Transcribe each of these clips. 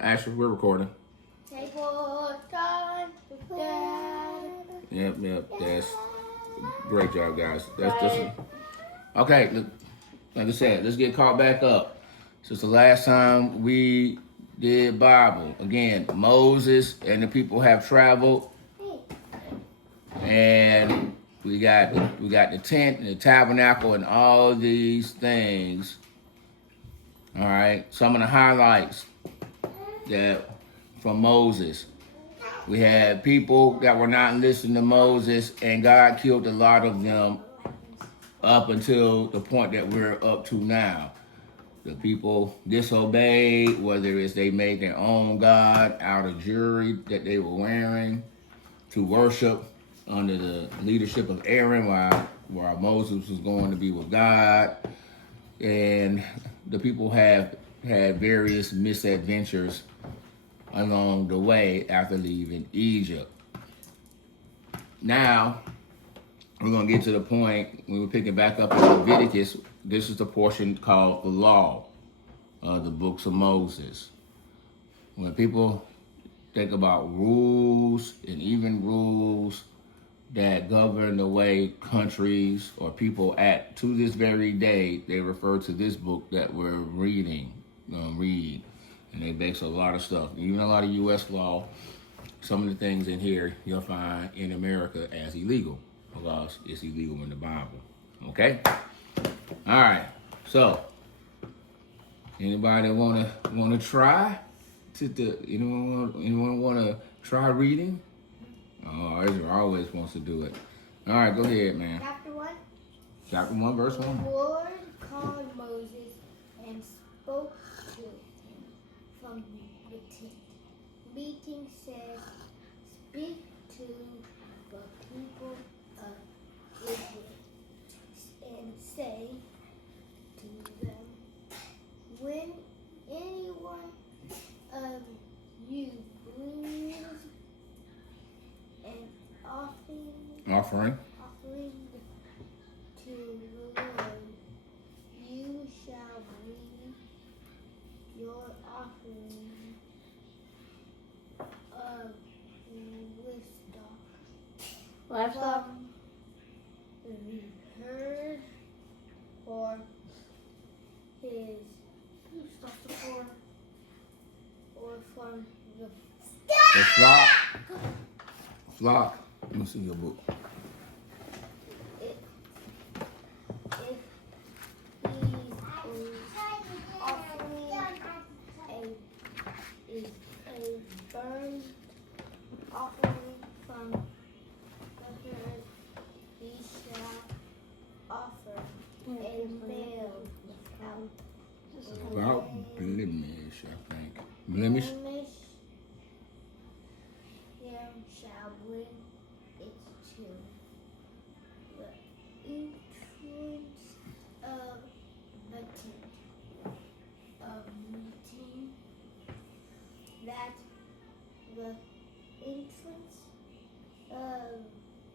Actually, we're recording. Yep. That's great job, guys. That's okay. Like I said, let's get caught back up. Since the last time we did Bible, again, Moses and the people have traveled, and we got the tent and the tabernacle and all these things. All right, some of the highlights that from Moses. We had people that were not listening to Moses, and God killed a lot of them up until the point that we're up to now. The people disobeyed, whether it's they made their own God out of jewelry that they were wearing to worship under the leadership of Aaron while Moses was going to be with God. And the people have had various misadventures along the way after leaving Egypt. Now, we're going to get to the point, when we're picking back up in Leviticus, this is the portion called the law of the books of Moses. When people think about rules and even rules that govern the way countries or people act to this very day, they refer to this book that we're reading, and they base a lot of stuff, even a lot of U.S. law. Some of the things in here you'll find in America as illegal, because it's illegal in the Bible. Okay? All right. So, anybody wanna try? Anyone wanna try reading? Oh, Israel always wants to do it. All right, go ahead, man. Chapter 1. Chapter 1, verse 1. The Lord called Moses and spoke to him from the tent. Meeting said, "Speak to the people of Israel and say to them, when anyone of you brings an offering to the Lord, you shall bring your offering of livestock from the herd or his or from the Flock. Let me see your book. If a burnt offering from the herd, he shall offer a male Without blemish, I think. Blemish? Him shall bring it to the entrance of the tent of meeting, that the entrance of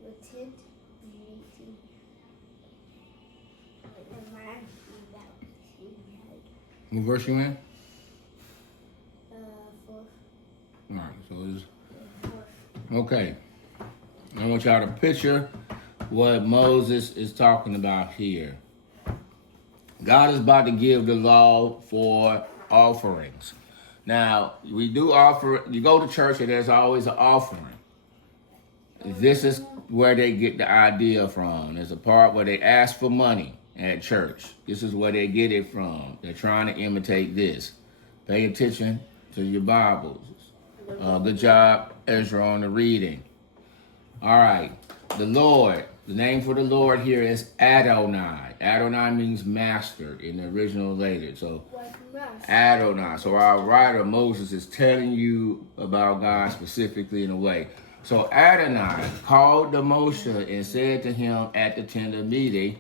the tent meeting. What verse you in? 4. All right, so it's okay. I want y'all to picture what Moses is talking about here. God is about to give the law for offerings. Now, we do offer, you go to church and there's always an offering. This is where they get the idea from. There's a part where they ask for money at church. This is where they get it from. They're trying to imitate this. Pay attention to your Bibles. Good job, Ezra, on the reading. All right. The Lord. The name for the Lord here is Adonai. Adonai means master in the original language. So Adonai. So our writer Moses is telling you about God specifically in a way. So Adonai called to Moshe and said to him at the tent of meeting.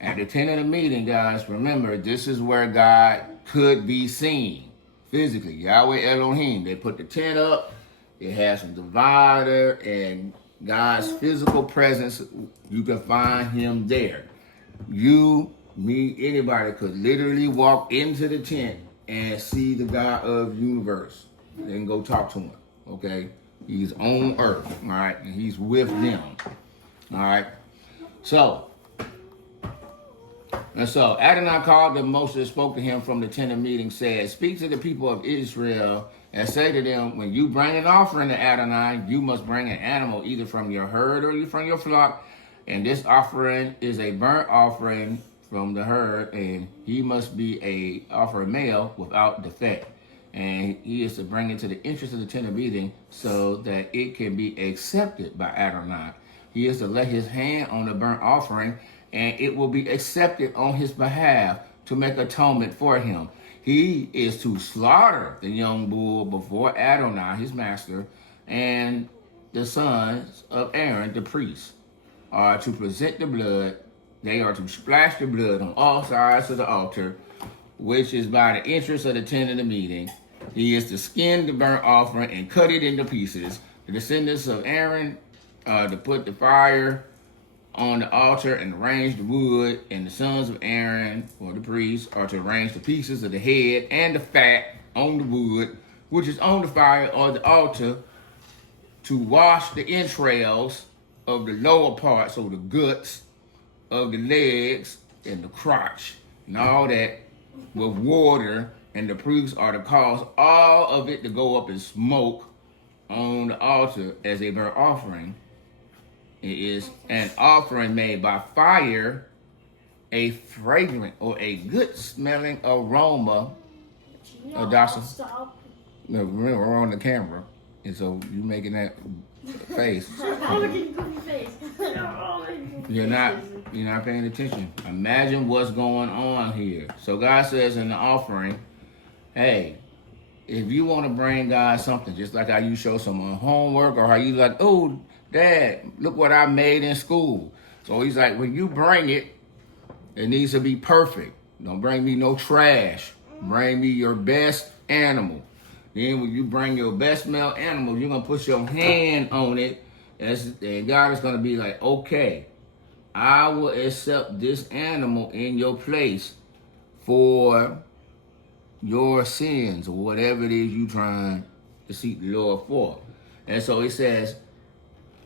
At the tent of the meeting, guys, remember, this is where God could be seen physically. Yahweh Elohim. They put the tent up. It has a divider and God's physical presence. You can find him there. You, me, anybody could literally walk into the tent and see the God of the universe. They can go talk to him. Okay? He's on earth. All right? And he's with them. All right? So Adonai called the Moses and spoke to him from the tent of meeting, said, speak to the people of Israel and say to them, when you bring an offering to Adonai, you must bring an animal either from your herd or from your flock. And this offering is a burnt offering from the herd, and he must be a offering male without defect. And he is to bring it to the entrance of the tent of meeting so that it can be accepted by Adonai. He is to lay his hand on the burnt offering, and it will be accepted on his behalf to make atonement for him. He is to slaughter the young bull before Adonai, his master, and the sons of Aaron, the priests, are to present the blood. They are to splash the blood on all sides of the altar, which is by the entrance of the tent of the meeting. He is to skin the burnt offering and cut it into pieces. The descendants of Aaron to put the fire on the altar and arrange the wood, and the sons of Aaron, or the priests, are to arrange the pieces of the head and the fat on the wood, which is on the fire or the altar, to wash the entrails of the lower part, so the guts of the legs and the crotch and all that, with water, and the priests are to cause all of it to go up in smoke on the altar as a burnt offering. It is an offering made by fire, a fragrant or a good smelling aroma. Dawson. No, remember, we're on the camera, and so you making that face. You're not paying attention. Imagine what's going on here. So God says in the offering, hey, if you want to bring God something, just like how you show someone homework, or how you like, oh, Dad, look what I made in school. So he's like, when you bring it, it needs to be perfect. Don't bring me no trash. Bring me your best animal. Then when you bring your best male animal, you're going to put your hand on it. And God is going to be like, okay, I will accept this animal in your place for your sins, or whatever it is you trying to seek the Lord for. And so it says,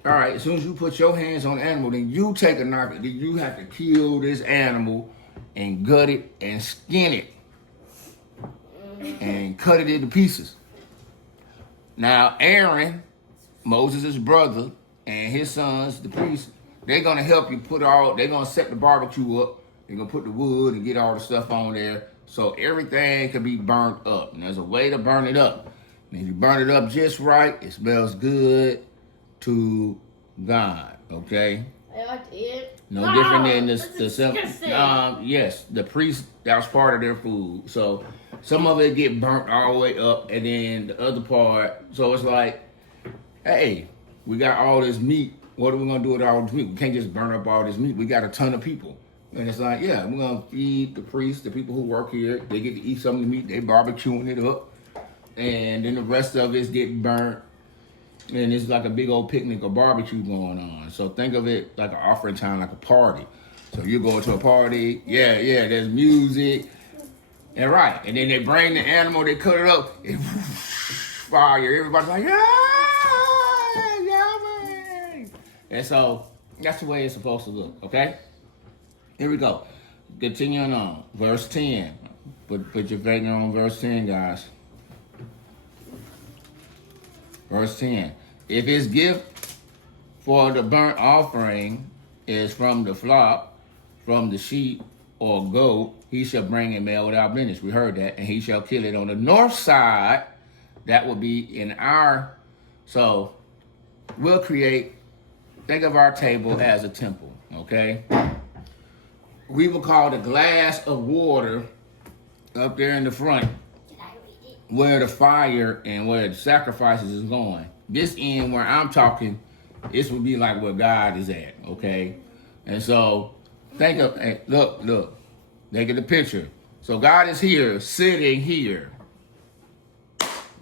all right, as soon as you put your hands on the animal, then you take a knife, then you have to kill this animal and gut it and skin it and cut it into pieces. Now, Aaron, Moses' brother, and his sons, the priests, they're going to help you they're going to set the barbecue up. They're going to put the wood and get all the stuff on there so everything can be burnt up. And there's a way to burn it up. And if you burn it up just right, it smells good to God, okay? I like it. No different than the yes, the priest, that was part of their food. So some of it get burnt all the way up, and then the other part, so it's like, hey, we got all this meat. What are we gonna do with all this meat? We can't just burn up all this meat. We got a ton of people. And it's like, yeah, we're gonna feed the priests, the people who work here. They get to eat some of the meat, they barbecuing it up. And then the rest of it's getting burnt. And it's like a big old picnic or barbecue going on. So think of it like an offering time, like a party. So you go to a party, there's music, and right. And then they bring the animal, they cut it up, and fire. Everybody's like, yeah. And so that's the way it's supposed to look, okay? Here we go. Continuing on, verse 10. Put your finger on verse 10, guys. Verse 10. If his gift for the burnt offering is from the flock, from the sheep or goat, he shall bring a male without blemish. We heard that. And he shall kill it on the north side. That will be in our... So we'll think of our table as a temple, okay? We will call the glass of water up there in the front where the fire and where the sacrifices is going. This end where I'm talking, this would be like where God is at, okay? And so think of, hey, look, look at the picture. So God is here, sitting here.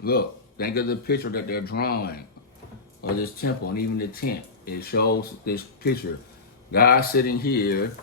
Look, think of the picture that they're drawing of this temple and even the tent. It shows this picture. God sitting here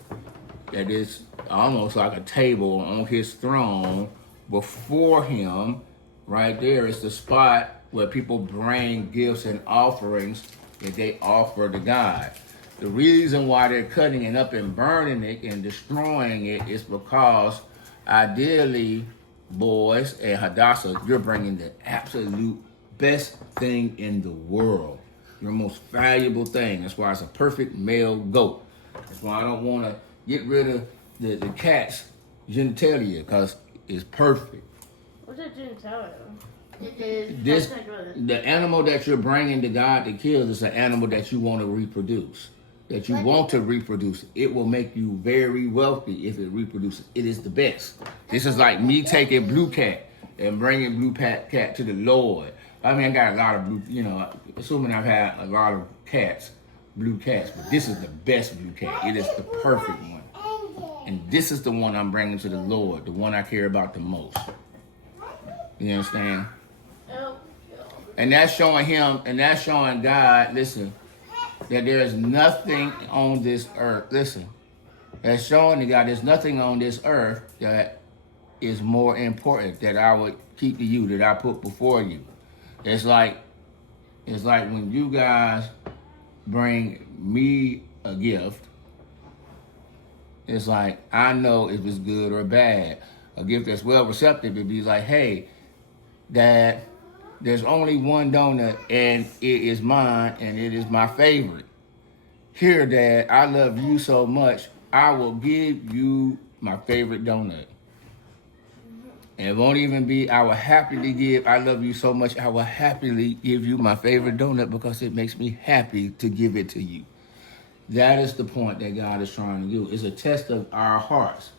at this almost like a table on his throne before him. Right there is the spot where people bring gifts and offerings that they offer to God. The reason why they're cutting it up and burning it and destroying it is because ideally, boys and Hadassah, you're bringing the absolute best thing in the world. Your most valuable thing. That's why it's a perfect male goat. That's why I don't want to get rid of the cat's genitalia, because it's perfect. What's a genitalia? The animal that you're bringing to God to kill is an animal that you want to reproduce. That you want to reproduce. It will make you very wealthy if it reproduces. It is the best. This is like me taking Blue Cat and bringing Blue Cat to the Lord. I mean, I got a lot of blue, assuming I've had a lot of cats, blue cats, but this is the best blue cat. It is the perfect one. And this is the one I'm bringing to the Lord, the one I care about the most. You understand? And that's showing him, and that's showing God, listen, that there is nothing on this earth. Listen, that's showing to God there's nothing on this earth that is more important that I would keep to you, that I put before you. It's like when you guys bring me a gift, it's like I know if it's good or bad. A gift that's well receptive would be like, hey, Dad, there's only one donut and it is mine and it is my favorite. Here, Dad, I love you so much, I will give you my favorite donut. And it won't even be, I will happily give, I love you so much, I will happily give you my favorite donut because it makes me happy to give it to you. That is the point that God is trying to do. It's a test of our hearts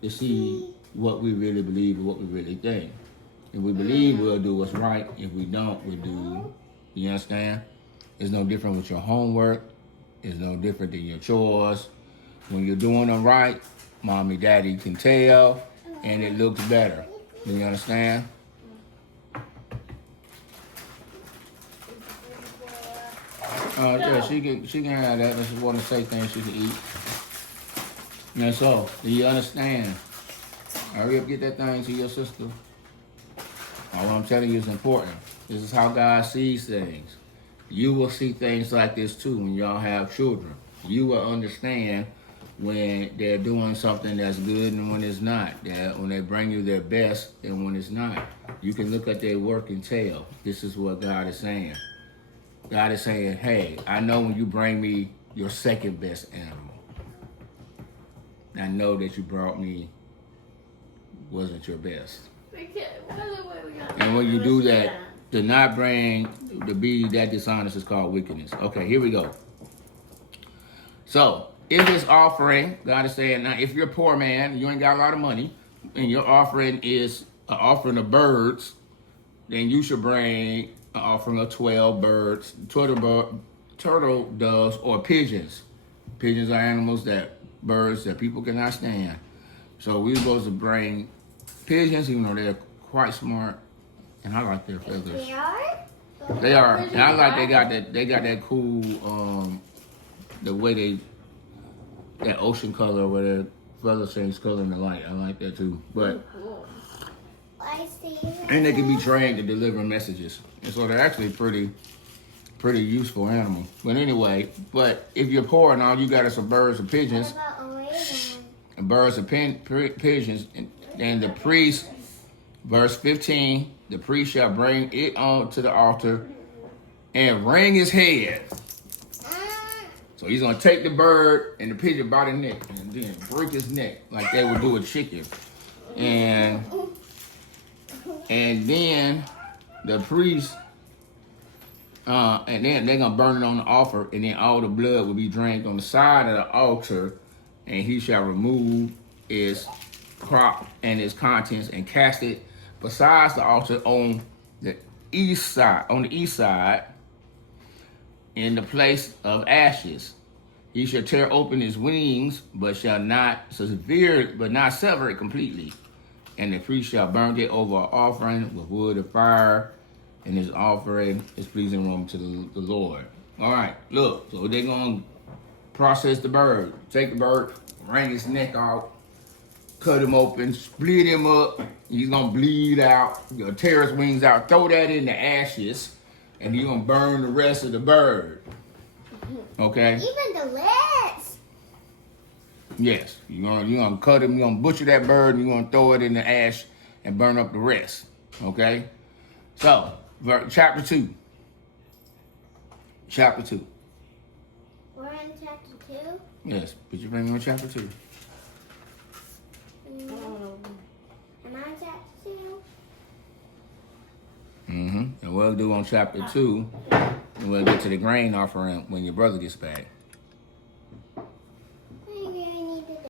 to see what we really believe and what we really think. If we believe, we'll do what's right. If we don't, we'll do, you understand? It's no different with your homework. It's no different than your chores. When you're doing them right, mommy, daddy can tell, and it looks better. You understand? Yeah, she can have that. If she want to say things, she can eat. And so, do you understand? Hurry up, get that thing to your sister. All I'm telling you is important. This is how God sees things. You will see things like this too when y'all have children. You will understand when they're doing something that's good and when it's not. That when they bring you their best and when it's not. You can look at their work and tell. This is what God is saying. God is saying, hey, I know when you bring me your second best animal. I know that you brought me wasn't your best. And when you do that, to not bring, to be that dishonest is called wickedness. Okay, here we go. So, if it's offering, God is saying, now if you're a poor man, you ain't got a lot of money, and your offering is an offering of birds, then you should bring an offering of 12 birds, turtle doves, or pigeons. Pigeons are birds that people cannot stand. So we're supposed to bring pigeons, even though they're quite smart, and I like their feathers. They are, and I like they got that cool, the way that ocean color where their feathers change color in the light. I like that too. But and they can be trained to deliver messages, and so they're actually pretty useful animal. But anyway, if you're poor and all you got is some birds and pigeons, pigeons, and the priest, verse 15, the priest shall bring it on to the altar and wring his head. So he's going to take the bird and the pigeon by the neck and then break his neck like they would do a chicken. And then the priest, and then they're going to burn it on the altar, and then all the blood will be drained on the side of the altar, and he shall remove its crop and its contents and cast it besides the altar on the east side in the place of ashes. He shall tear open his wings, but not sever it completely. And the priest shall burn it over an offering with wood and fire, and his offering is pleasing aroma to the Lord. All right, look, so they're going to process the bird. Take the bird, wring his neck out, cut him open, split him up. He's gonna bleed out, tear his wings out, throw that in the ashes, and you're gonna burn the rest of the bird. Okay? Even the legs. Yes. You're gonna cut him, you're gonna butcher that bird, and you're gonna throw it in the ash and burn up the rest. Okay? So, chapter 2. Chapter 2. We're in chapter 2. Yes, put your finger on chapter 2. Am I in chapter 2? And we'll do on chapter 2, and we'll get to the grain offering when your brother gets back.